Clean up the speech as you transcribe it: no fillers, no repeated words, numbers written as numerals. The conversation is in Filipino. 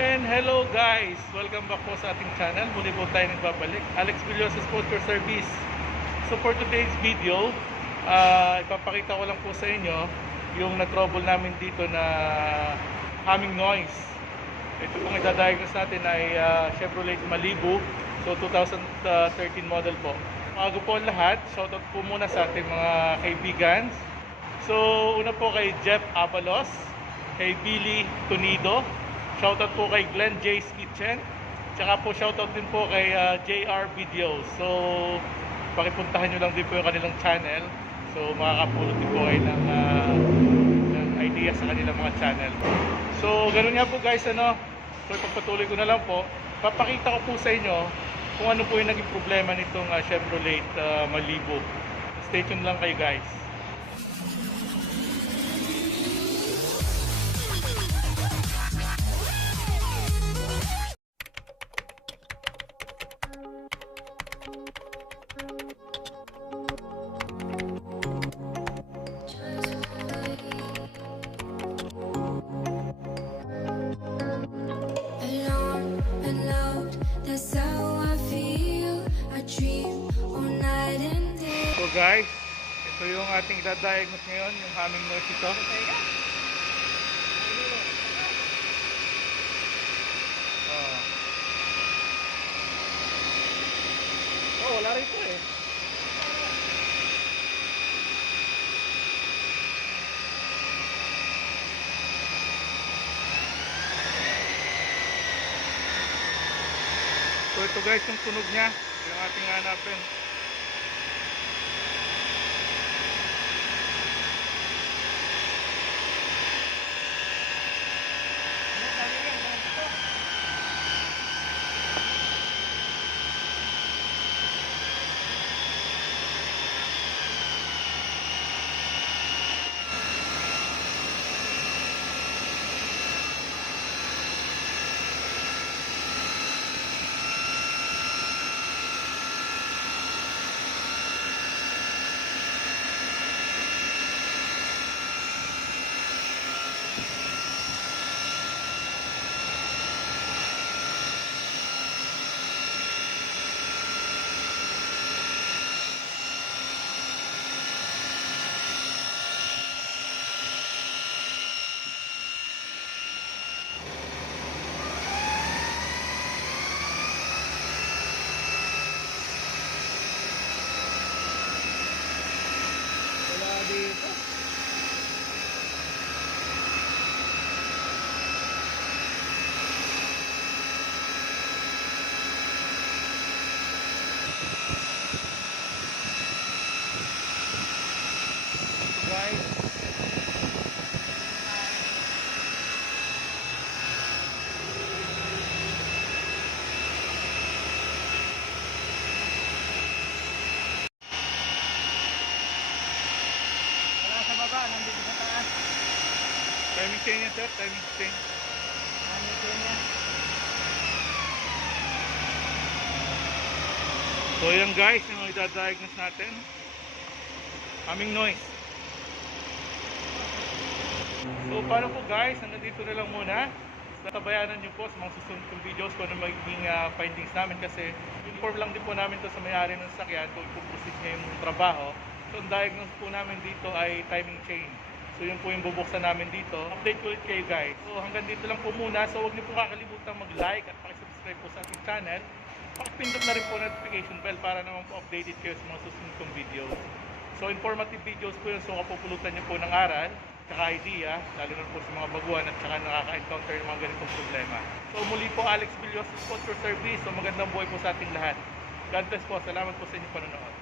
And hello guys! Welcome back po sa ating channel. Muli po tayo nagbabalik. Alex Villostas po your service. So for today's video, ipapakita ko lang po sa inyo yung na-trouble namin dito na humming noise. Ito pong idadiagnose natin ay Chevrolet Malibu. So 2013 model po. Bago po ang lahat, shoutout po muna sa ating mga kaibigan. So una po kay Jeff Avalos, kay Billy Tunido, shoutout po kay Glenn J's Kitchen, tsaka po shoutout din po kay JR Videos. So pakipuntahan nyo lang din po yung kanilang channel. So makakapulot din po kayo ng idea sa kanilang mga channel. So ganun nga po guys, ano. So ipagpatuloy ko na lang po. Papakita ko po sa inyo kung ano po yung naging problema nitong Chevrolet Malibu. Stay tuned lang kayo guys. So guys, ito yung ating idadiagnose ngayon, yung humming noise ito. Oh, wala rin ito eh. So ito guys yung tunog niya, yung ating hanapin. Dito. Guys, nandito sa taas. timing chain yan sir, timing chain. Timing chain yan. So yan guys, yung idadiagnose natin, humming noise. So paano po guys, hanggang dito na lang muna. Natabayanan nyo po sa mga susunod kong videos kung ano magiging findings namin, kasi inform lang din po namin to sa may-ari ng sasakyan kung ipuproceed niya yung trabaho. So ang diagnose po namin dito ay timing chain. So yun po yung bubuksan namin dito. Update ko ulit kayo guys. So hanggang dito lang po muna. So huwag niyo po kakalimutan mag-like at pakisubscribe po sa ating channel. Pakipindot na rin po notification bell para naman po updated kayo sa mga susunod kong videos. So informative videos po yun. So kapupulutan niyo po ng aral, tsaka idea, lalo na po sa mga baguhan at tsaka nakaka-encounter ng mga ganitong problema. So muli po Alex Villostas po your service. So magandang buhay po sa ating lahat. God bless po. Salamat po sa inyong panonood.